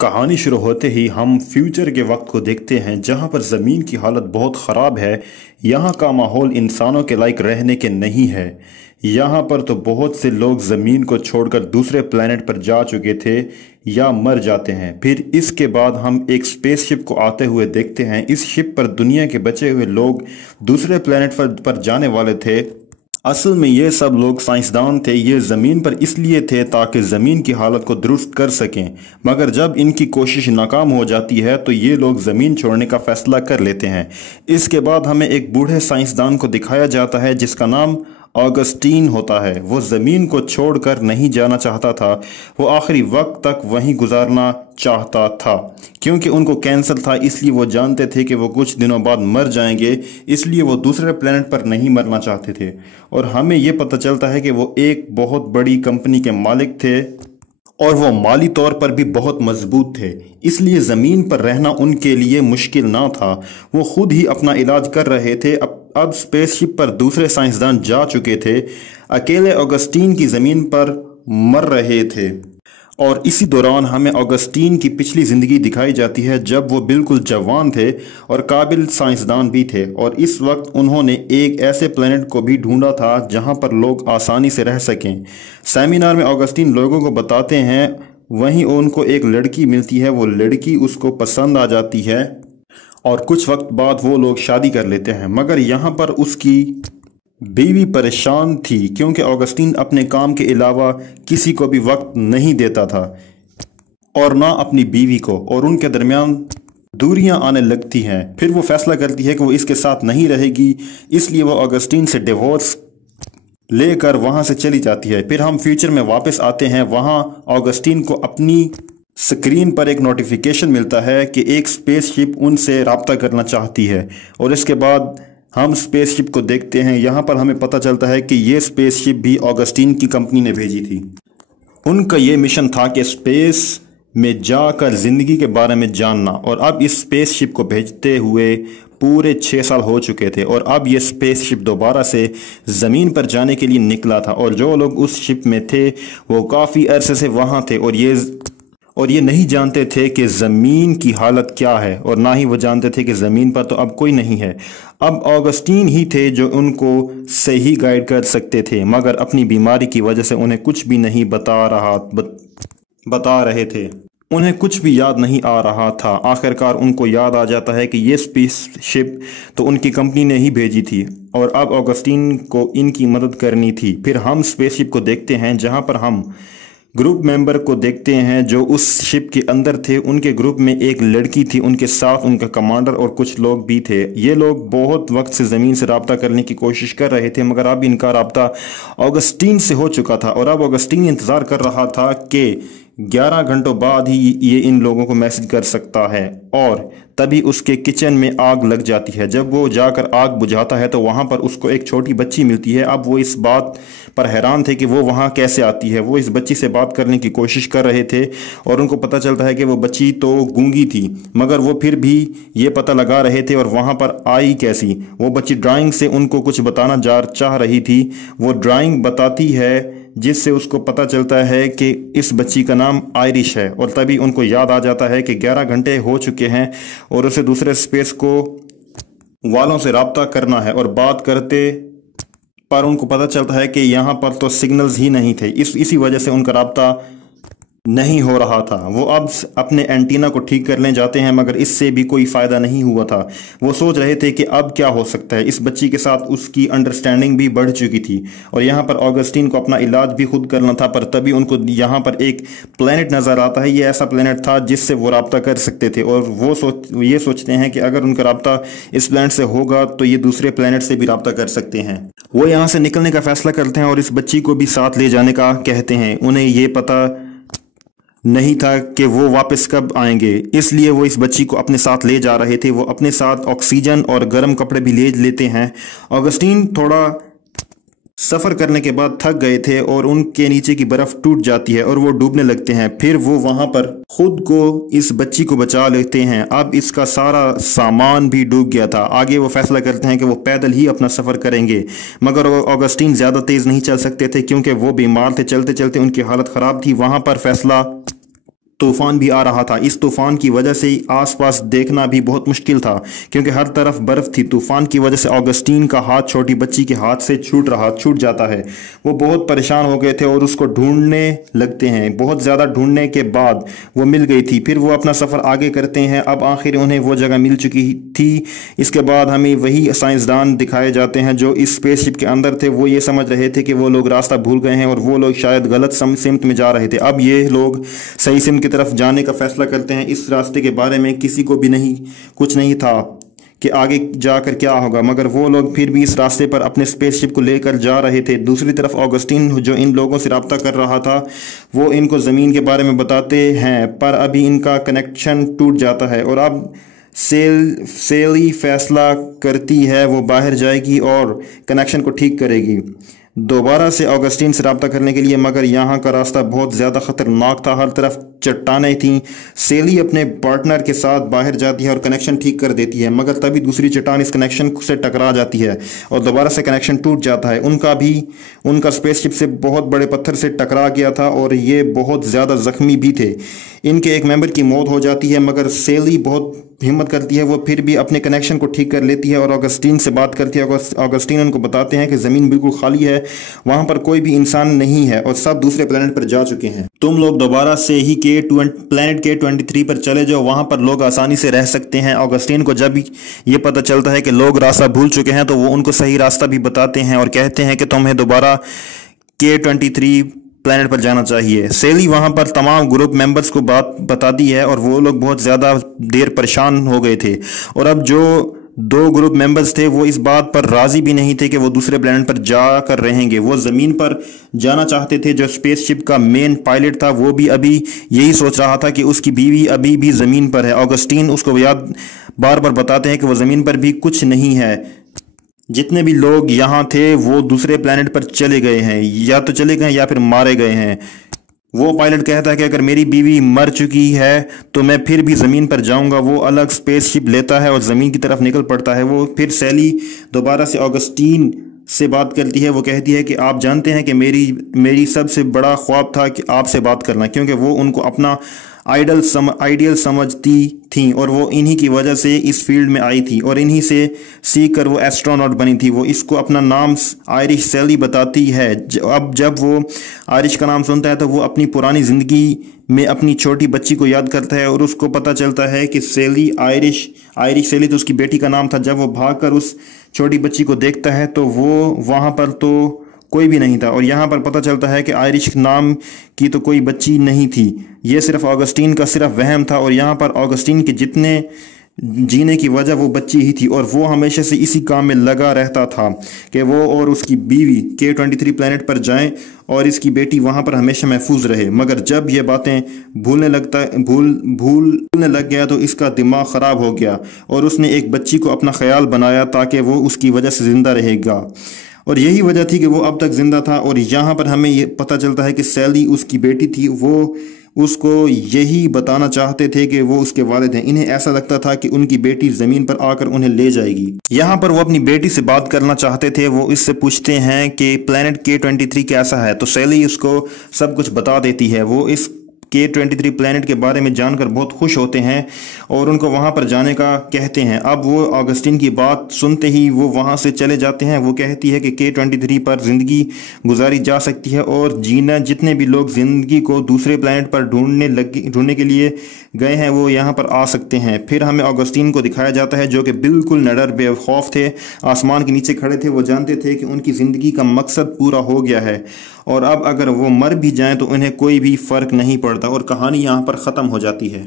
कहानी शुरू होते ही हम फ्यूचर के वक्त को देखते हैं जहां पर ज़मीन की हालत बहुत ख़राब है। यहां का माहौल इंसानों के लायक रहने के नहीं है। यहां पर तो बहुत से लोग ज़मीन को छोड़कर दूसरे प्लेनेट पर जा चुके थे या मर जाते हैं। फिर इसके बाद हम एक स्पेसशिप को आते हुए देखते हैं। इस शिप पर दुनिया के बचे हुए लोग दूसरे प्लेनेट पर जाने वाले थे। असल में ये सब लोग साइंसदान थे। ये ज़मीन पर इसलिए थे ताकि ज़मीन की हालत को दुरुस्त कर सकें, मगर जब इनकी कोशिश नाकाम हो जाती है तो ये लोग ज़मीन छोड़ने का फ़ैसला कर लेते हैं। इसके बाद हमें एक बूढ़े साइंसदान को दिखाया जाता है जिसका नाम ऑगस्टीन होता है। वो ज़मीन को छोड़कर नहीं जाना चाहता था। वो आखिरी वक्त तक वहीं गुजारना चाहता था। क्योंकि उनको कैंसर था इसलिए वो जानते थे कि वो कुछ दिनों बाद मर जाएंगे, इसलिए वो दूसरे प्लेनेट पर नहीं मरना चाहते थे। और हमें ये पता चलता है कि वो एक बहुत बड़ी कंपनी के मालिक थे और वो माली तौर पर भी बहुत मजबूत थे, इसलिए ज़मीन पर रहना उनके लिए मुश्किल ना था। वो खुद ही अपना इलाज कर रहे थे। अब स्पेसशिप पर दूसरे साइंसदान जा चुके थे। अकेले ऑगस्टीन की ज़मीन पर मर रहे थे। और इसी दौरान हमें ऑगस्टीन की पिछली ज़िंदगी दिखाई जाती है जब वो बिल्कुल जवान थे और काबिल साइंसदान भी थे। और इस वक्त उन्होंने एक ऐसे प्लेनेट को भी ढूंढा था जहां पर लोग आसानी से रह सकें। सेमिनार में ऑगस्टीन लोगों को बताते हैं, वहीं उनको एक लड़की मिलती है। वो लड़की उसको पसंद आ जाती है और कुछ वक्त बाद वो लोग शादी कर लेते हैं। मगर यहाँ पर उसकी बीवी परेशान थी क्योंकि ऑगस्टीन अपने काम के अलावा किसी को भी वक्त नहीं देता था और ना अपनी बीवी को, और उनके दरमियान दूरियां आने लगती हैं। फिर वो फैसला करती है कि वो इसके साथ नहीं रहेगी, इसलिए वो ऑगस्टीन से डिवोर्स लेकर वहां से चली जाती है। फिर हम फ्यूचर में वापस आते हैं। वहां ऑगस्टीन को अपनी स्क्रीन पर एक नोटिफिकेशन मिलता है कि एक स्पेसशिप उनसे रब्ता करना चाहती है। और इसके बाद हम स्पेसशिप को देखते हैं। यहाँ पर हमें पता चलता है कि ये स्पेसशिप भी ऑगस्टीन की कंपनी ने भेजी थी। उनका ये मिशन था कि स्पेस में जाकर ज़िंदगी के बारे में जानना। और अब इस स्पेसशिप को भेजते हुए पूरे 6 साल हो चुके थे और अब ये स्पेसशिप दोबारा से ज़मीन पर जाने के लिए निकला था। और जो लोग उस शिप में थे वो काफ़ी अरसे से वहाँ थे और ये नहीं जानते थे कि ज़मीन की हालत क्या है, और ना ही वो जानते थे कि ज़मीन पर तो अब कोई नहीं है। अब ऑगस्टीन ही थे जो उनको सही गाइड कर सकते थे, मगर अपनी बीमारी की वजह से उन्हें कुछ भी नहीं बता रहे थे। उन्हें कुछ भी याद नहीं आ रहा था। आखिरकार उनको याद आ जाता है कि ये स्पेसशिप तो उनकी कंपनी ने ही भेजी थी और अब ऑगस्टीन को इनकी मदद करनी थी। फिर हम स्पेसशिप को देखते हैं जहाँ पर हम ग्रुप मेंबर को देखते हैं जो उस शिप के अंदर थे। उनके ग्रुप में एक लड़की थी, उनके साथ उनका कमांडर और कुछ लोग भी थे। ये लोग बहुत वक्त से ज़मीन से रब्ता करने की कोशिश कर रहे थे, मगर अब इनका रब्ता ऑगस्टीन से हो चुका था। और अब ऑगस्टीन इंतज़ार कर रहा था कि 11 घंटों बाद ही ये इन लोगों को मैसेज कर सकता है। और तभी उसके किचन में आग लग जाती है। जब वो जाकर आग बुझाता है तो वहाँ पर उसको एक छोटी बच्ची मिलती है। अब वो इस बात पर हैरान थे कि वो वहाँ कैसे आती है। वो इस बच्ची से बात करने की कोशिश कर रहे थे और उनको पता चलता है कि वो बच्ची तो गूंगी थी, मगर वो फिर भी ये पता लगा रहे थे और वहाँ पर आई कैसी। वो बच्ची ड्राइंग से उनको कुछ बताना चाह रही थी। वो ड्राइंग बताती है जिससे उसको पता चलता है कि इस बच्ची का नाम आयरिश है। और तभी उनको याद आ जाता है कि 11 घंटे हो चुके हैं और उसे दूसरे स्पेस को वालों से रब्ता करना है। और बात करते पर उनको पता चलता है कि यहाँ पर तो सिग्नल्स ही नहीं थे, इसी वजह से उनका रब्ता नहीं हो रहा था। वो अब अपने एंटीना को ठीक करने जाते हैं, मगर इससे भी कोई फ़ायदा नहीं हुआ था। वो सोच रहे थे कि अब क्या हो सकता है। इस बच्ची के साथ उसकी अंडरस्टैंडिंग भी बढ़ चुकी थी और यहाँ पर ऑगस्टीन को अपना इलाज भी खुद करना था। पर तभी उनको यहाँ पर एक प्लेनेट नज़र आता है। ये ऐसा प्लेनेट था जिससे वो रब्ता कर सकते थे और वो ये सोचते हैं कि अगर उनका रब्ता इस प्लेनेट से होगा तो ये दूसरे प्लेनेट से भी रब्ता कर सकते हैं। वो यहाँ से निकलने का फैसला करते हैं और इस बच्ची को भी साथ ले जाने का कहते हैं। उन्हें ये पता नहीं था कि वो वापस कब आएंगे, इसलिए वो इस बच्ची को अपने साथ ले जा रहे थे। वो अपने साथ ऑक्सीजन और गर्म कपड़े भी ले लेते हैं। ऑगस्टीन थोड़ा सफ़र करने के बाद थक गए थे और उनके नीचे की बर्फ़ टूट जाती है और वो डूबने लगते हैं। फिर वो वहाँ पर खुद को इस बच्ची को बचा लेते हैं। अब इसका सारा सामान भी डूब गया था। आगे वो फैसला करते हैं कि वो पैदल ही अपना सफ़र करेंगे, मगर ऑगस्टीन ज़्यादा तेज़ नहीं चल सकते थे क्योंकि वो बीमार थे। चलते चलते उनकी हालत ख़राब थी। वहाँ पर फैसला तूफान भी आ रहा था। इस तूफान की वजह से आसपास देखना भी बहुत मुश्किल था क्योंकि हर तरफ बर्फ थी। तूफान की वजह से ऑगस्टीन का हाथ छोटी बच्ची के हाथ से छूट जाता है। वो बहुत परेशान हो गए थे और उसको ढूंढने लगते हैं। बहुत ज़्यादा ढूंढने के बाद वो मिल गई थी। फिर वो अपना सफ़र आगे करते हैं। अब आखिर उन्हें वो जगह मिल चुकी थी। इसके बाद हमें वही साइंसदान दिखाए जाते हैं जो इस स्पेसशिप के अंदर थे। वो ये समझ रहे थे कि वो लोग रास्ता भूल गए हैं और वो लोग शायद गलत सिमत में जा रहे थे। अब ये लोग सही सिमत की तरफ जाने का फैसला करते हैं। इस रास्ते के बारे में किसी को भी कुछ नहीं था कि आगे जाकर क्या होगा, मगर वो लोग फिर भी इस रास्ते पर अपने स्पेसशिप को लेकर जा रहे थे। दूसरी तरफ ऑगस्टीन जो इन लोगों से रब्ता कर रहा था वो इनको ज़मीन के बारे में बताते हैं, पर अभी इनका कनेक्शन टूट जाता है और अब सेली फैसला करती है वो बाहर जाएगी और कनेक्शन को ठीक करेगी दोबारा से ऑगस्टीन से रब्ता करने के लिए। मगर यहाँ का रास्ता बहुत ज़्यादा ख़तरनाक था। हर तरफ चट्टानें थीं। सेली अपने पार्टनर के साथ बाहर जाती है और कनेक्शन ठीक कर देती है, मगर तभी दूसरी चट्टान इस कनेक्शन से टकरा जाती है और दोबारा से कनेक्शन टूट जाता है। उनका स्पेसशिप से बहुत बड़े पत्थर से टकरा गया था और ये बहुत ज़्यादा ज़ख्मी भी थे। इनके एक मेंबर की मौत हो जाती है, मगर सेली बहुत हिम्मत करती है। वो फिर भी अपने कनेक्शन को ठीक कर लेती है और ऑगस्टीन से बात करती है। ऑगस्टीन उनको बताते हैं कि ज़मीन बिल्कुल खाली है, वहाँ पर कोई भी इंसान नहीं है और सब दूसरे प्लेनेट पर जा चुके हैं। तुम लोग दोबारा से ही प्लेनेट K23 पर चले जाओ, वहाँ पर लोग आसानी से रह सकते हैं। ऑगस्टीन को जब ये पता चलता है कि लोग रास्ता भूल चुके हैं तो वो उनको सही रास्ता भी बताते हैं और कहते हैं कि तुम्हें दोबारा K23 प्लेनेट पर जाना चाहिए। सेली वहां पर तमाम ग्रुप मेंबर्स को बात बताती है और वो लोग बहुत ज़्यादा देर परेशान हो गए थे और अब जो दो ग्रुप मेंबर्स थे वो इस बात पर राजी भी नहीं थे कि वो दूसरे प्लेनेट पर जाकर रहेंगे। वो ज़मीन पर जाना चाहते थे। जो स्पेसशिप का मेन पायलट था वो भी अभी यही सोच रहा था कि उसकी बीवी अभी भी ज़मीन पर है। ऑगस्टीन उसको बार बार बताते हैं कि वो ज़मीन पर भी कुछ नहीं है। जितने भी लोग यहाँ थे वो दूसरे प्लेनेट पर चले गए हैं, या तो चले गए या फिर मारे गए हैं। वो पायलट कहता है कि अगर मेरी बीवी मर चुकी है तो मैं फिर भी ज़मीन पर जाऊंगा। वो अलग स्पेसशिप लेता है और ज़मीन की तरफ निकल पड़ता है। वो फिर सेली दोबारा से ऑगस्टीन से बात करती है। वो कहती है कि आप जानते हैं कि मेरी सबसे बड़ा ख्वाब था कि आपसे बात करना, क्योंकि वो उनको अपना आइडियल समझती थी और वो इन्हीं की वजह से इस फील्ड में आई थी और इन्हीं से सीख कर वो एस्ट्रोनॉट बनी थी। वो इसको अपना नाम आयरिश सेली बताती है। अब जब वो आयरिश का नाम सुनता है तो वो अपनी पुरानी ज़िंदगी में अपनी छोटी बच्ची को याद करता है और उसको पता चलता है कि सेली आयरिश सेली तो उसकी बेटी का नाम था। जब वो भागकर उस छोटी बच्ची को देखता है तो वो वहाँ पर तो कोई भी नहीं था और यहाँ पर पता चलता है कि आयरिश नाम की तो कोई बच्ची नहीं थी। ये सिर्फ ऑगस्टीन का सिर्फ वहम था और यहाँ पर ऑगस्टीन के जितने जीने की वजह वो बच्ची ही थी और वो हमेशा से इसी काम में लगा रहता था कि वो और उसकी बीवी K23 प्लेनेट पर जाएं और इसकी बेटी वहाँ पर हमेशा महफूज रहे। मगर जब ये बातें भूलने लग गया तो इसका दिमाग ख़राब हो गया और उसने एक बच्ची को अपना ख्याल बनाया ताकि वो उसकी वजह से ज़िंदा रहेगा और यही वजह थी कि वो अब तक जिंदा था। और यहाँ पर हमें ये पता चलता है कि सेली उसकी बेटी थी। वो उसको यही बताना चाहते थे कि वो उसके वालिद हैं। इन्हें ऐसा लगता था कि उनकी बेटी ज़मीन पर आकर उन्हें ले जाएगी। यहाँ पर वो अपनी बेटी से बात करना चाहते थे। वो इससे पूछते हैं कि प्लेनेट K23 कैसा है, तो सेली उसको सब कुछ बता देती है। वो इस K23 प्लेनेट के बारे में जानकर बहुत खुश होते हैं और उनको वहाँ पर जाने का कहते हैं। अब वो ऑगस्टीन की बात सुनते ही वो वहाँ से चले जाते हैं। वो कहती है कि K23 पर ज़िंदगी गुजारी जा सकती है और जितने भी लोग ज़िंदगी को दूसरे प्लेनेट पर ढूंढने के लिए गए हैं वो यहाँ पर आ सकते हैं। फिर हमें ऑगस्टीन को दिखाया जाता है जो कि बिल्कुल निडर बेखौफ थे, आसमान के नीचे खड़े थे। वो जानते थे कि उनकी ज़िंदगी का मकसद पूरा हो गया है और अब अगर वो मर भी जाएं तो उन्हें कोई भी फ़र्क नहीं पड़ता और कहानी यहाँ पर ख़त्म हो जाती है।